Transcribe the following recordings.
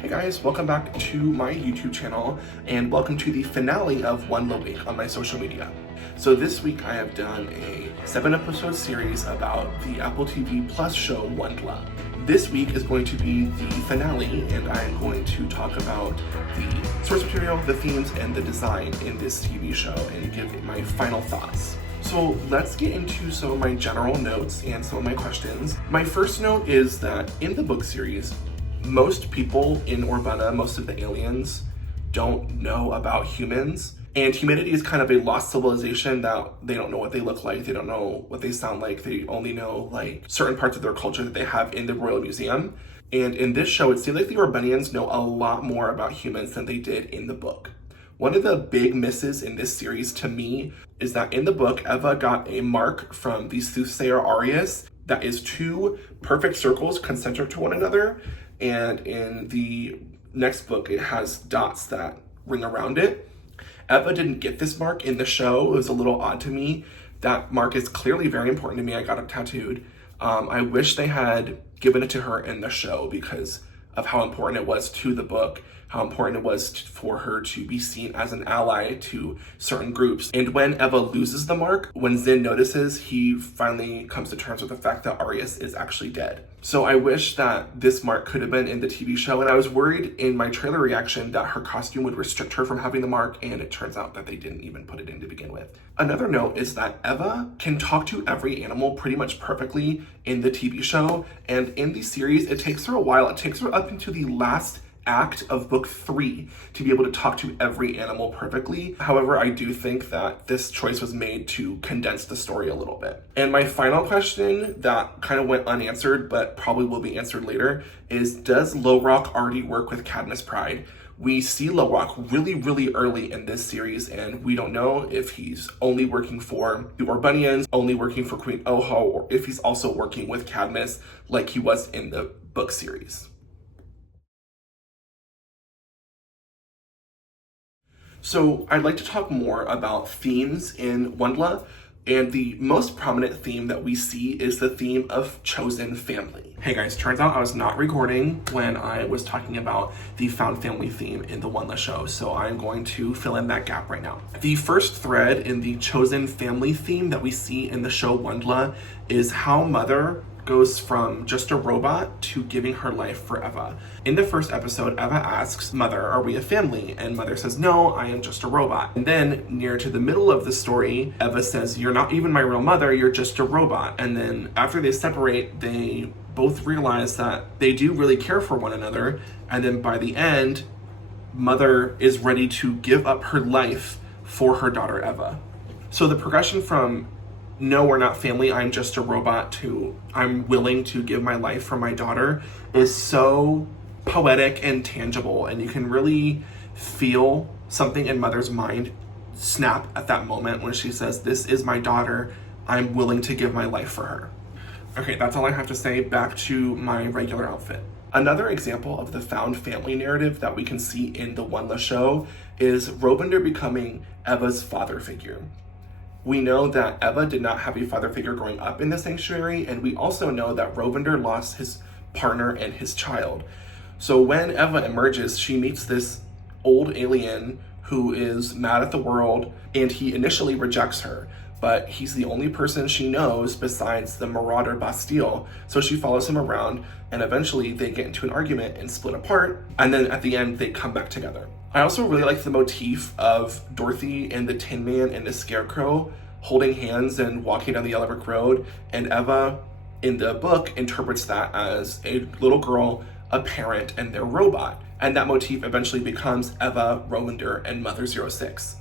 Hey guys, welcome back to my YouTube channel and welcome to the finale of WondLa week on my social media. So this week I have done a 7-episode series about the Apple TV Plus show WondLa. This week is going to be the finale and I am going to talk about the source material, the themes, and the design in this TV show and give my final thoughts. So let's get into some of my general notes and some of my questions. My first note is that in the book series, most people in WondLa, most of the aliens, don't know about humans. And humanity is kind of a lost civilization that they don't know what they look like, they don't know what they sound like, they only know like certain parts of their culture that they have in the Royal Museum. And in this show, it seems like the Urbanians know a lot more about humans than they did in the book. One of the big misses in this series to me is that in the book, Eva got a mark from the soothsayer Arius that is two perfect circles concentric to one another. And in the next book, it has dots that ring around it. Eva didn't get this mark in the show. It was a little odd to me. That mark is clearly very important to me. I got it tattooed. I wish they had given it to her in the show because of how important it was to the book, how important it was for her to be seen as an ally to certain groups. And when Eva loses the mark, when Zin notices, he finally comes to terms with the fact that Arius is actually dead. So I wish that this mark could have been in the TV show, and I was worried in my trailer reaction that her costume would restrict her from having the mark, and it turns out that they didn't even put it in to begin with. Another note is that Eva can talk to every animal pretty much perfectly in the TV show, and in the series, it takes her a while. It takes her up into the last act of book 3 to be able to talk to every animal perfectly. However, I do think that this choice was made to condense the story a little bit. And my final question that kind of went unanswered, but probably will be answered later, is does Lowrock already work with Cadmus Pride? We see Lowrock really early in this series, and we don't know if he's only working for the Urbanians, only working for Queen Oho, or if he's also working with Cadmus like he was in the book series. So I'd like to talk more about themes in WondLa, and the most prominent theme that we see is the theme of chosen family. Hey guys, turns out I was not recording when I was talking about the found family theme in the WondLa show, so I'm going to fill in that gap right now. The first thread in the chosen family theme that we see in the show WondLa is how Mother goes from just a robot to giving her life for Eva. In the first episode, Eva asks Mother, are we a family? And Mother says, no, I am just a robot. And then near to the middle of the story, Eva says, you're not even my real mother, you're just a robot. And then after they separate, they both realize that they do really care for one another. And then by the end, Mother is ready to give up her life for her daughter, Eva. So the progression from no, we're not family, I'm just a robot, to I'm willing to give my life for my daughter is so poetic and tangible, and you can really feel something in Mother's mind snap at that moment when she says, this is my daughter, I'm willing to give my life for her. Okay, that's all I have to say. Back to my regular outfit. Another example of the found family narrative that we can see in the WondLa show is Rovinder becoming Eva's father figure. We know that Eva did not have a father figure growing up in the sanctuary, and we also know that Rovinder lost his partner and his child. So when Eva emerges, she meets this old alien who is mad at the world, and he initially rejects her, but he's the only person she knows besides the marauder Bastille, so she follows him around, and eventually they get into an argument and split apart, and then at the end they come back together. I also really like the motif of Dorothy and the Tin Man and the Scarecrow holding hands and walking down the yellow brick road, and Eva in the book interprets that as a little girl, a parent, and their robot, and that motif eventually becomes Eva, Rovinder, and Mother 06.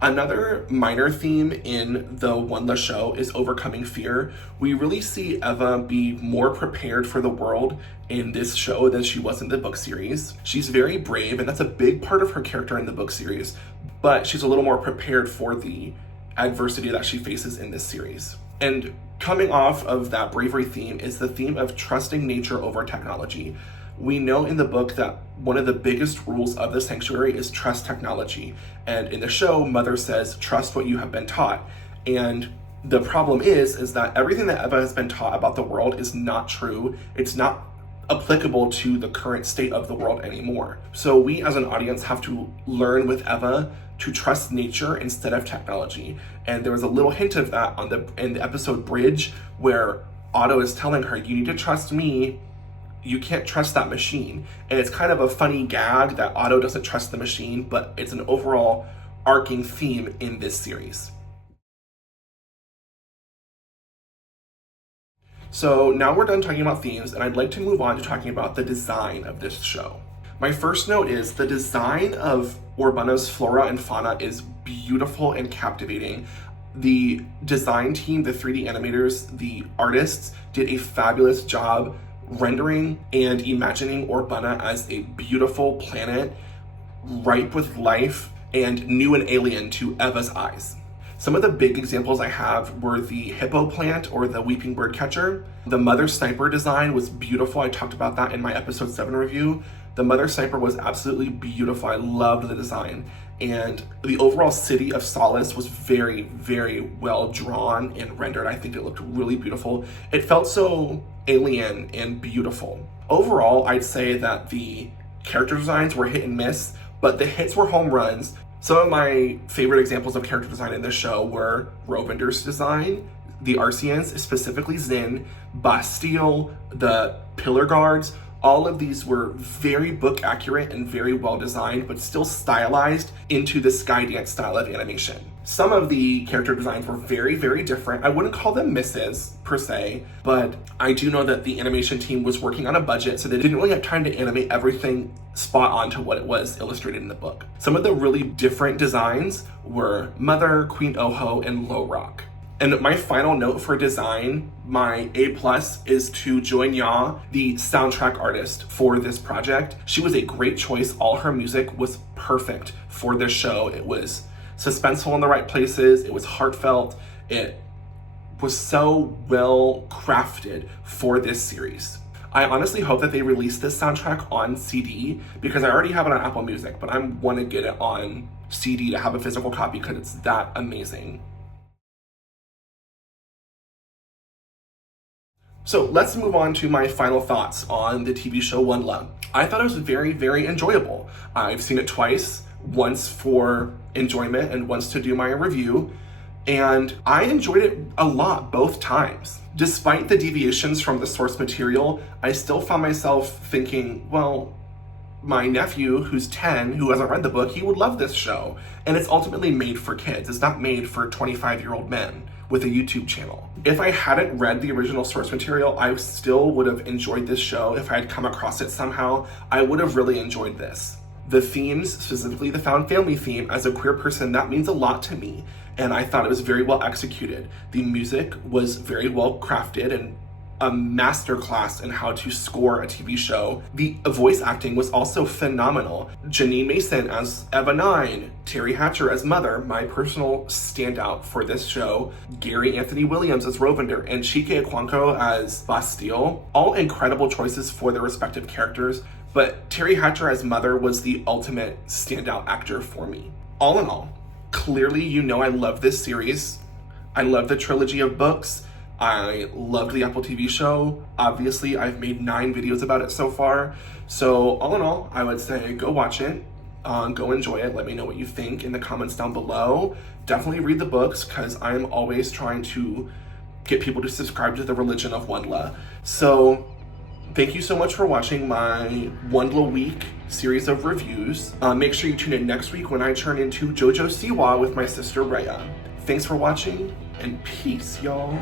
Another minor theme in the WondLa show is overcoming fear. We really see Eva be more prepared for the world in this show than she was in the book series. She's very brave, and that's a big part of her character in the book series, but she's a little more prepared for the adversity that she faces in this series. And coming off of that bravery theme is the theme of trusting nature over technology. We know in the book that one of the biggest rules of the sanctuary is trust technology. And in the show, Mother says, trust what you have been taught. And the problem is that everything that Eva has been taught about the world is not true. It's not applicable to the current state of the world anymore. So we as an audience have to learn with Eva to trust nature instead of technology. And there was a little hint of that in the episode Bridge, where Otto is telling her, you need to trust me, you can't trust that machine. And it's kind of a funny gag that Otto doesn't trust the machine, but it's an overall arcing theme in this series. So now we're done talking about themes, and I'd like to move on to talking about the design of this show. My first note is the design of Urbana's flora and fauna is beautiful and captivating. The design team, the 3D animators, the artists did a fabulous job rendering and imagining Urbana as a beautiful planet, ripe with life, and new and alien to Eva's eyes. Some of the big examples I have were the hippo plant or the weeping bird catcher. The mother sniper design was beautiful. I talked about that in my episode 7 review. The mother sniper was absolutely beautiful. I loved the design. And the overall city of Solace was very, very well drawn and rendered. I think it looked really beautiful. It felt so alien and beautiful. Overall, I'd say that the character designs were hit and miss, but the hits were home runs. Some of my favorite examples of character design in this show were Rovinder's design, the Arceans, specifically Zin, Bastille, the Pillar Guards. All of these were very book accurate and very well designed, but still stylized into the Skydance style of animation. Some of the character designs were very, very different. I wouldn't call them misses per se, but I do know that the animation team was working on a budget, so they didn't really have time to animate everything spot on to what it was illustrated in the book. Some of the really different designs were Mother, Queen Oho, and Low Rock. And my final note for design, my A+ is to Join Ya, the soundtrack artist for this project. She was a great choice. All her music was perfect for this show. It was suspenseful in the right places. It was heartfelt. It was so well crafted for this series. I honestly hope that they release this soundtrack on CD because I already have it on Apple Music, but I want to get it on CD to have a physical copy because it's that amazing. So let's move on to my final thoughts on the TV show WondLa. I thought it was very, very enjoyable. I've seen it twice, once for enjoyment and once to do my review, and I enjoyed it a lot both times. Despite the deviations from the source material, I still found myself thinking, well, my nephew, who's 10, who hasn't read the book, he would love this show. And it's ultimately made for kids. It's not made for 25-year-old men with a YouTube channel. If I hadn't read the original source material, I still would have enjoyed this show. If I had come across it somehow, I would have really enjoyed this. The themes, specifically the found family theme, as a queer person, that means a lot to me. And I thought it was very well executed. The music was very well crafted and a masterclass in how to score a TV show. The voice acting was also phenomenal. Janine Mason as Eva 9, Terry Hatcher as Mother, my personal standout for this show, Gary Anthony Williams as Rovinder, and Chike Ekwanko as Bastille. All incredible choices for their respective characters, but Terry Hatcher as Mother was the ultimate standout actor for me. All in all, clearly you know I love this series. I love the trilogy of books. I loved the Apple TV show. Obviously, I've made 9 videos about it so far. So all in all, I would say go watch it, go enjoy it. Let me know what you think in the comments down below. Definitely read the books because I'm always trying to get people to subscribe to the religion of WondLa. So thank you so much for watching my WondLa Week series of reviews. Make sure you tune in next week when I turn into JoJo Siwa with my sister Rhea. Thanks for watching and peace, y'all.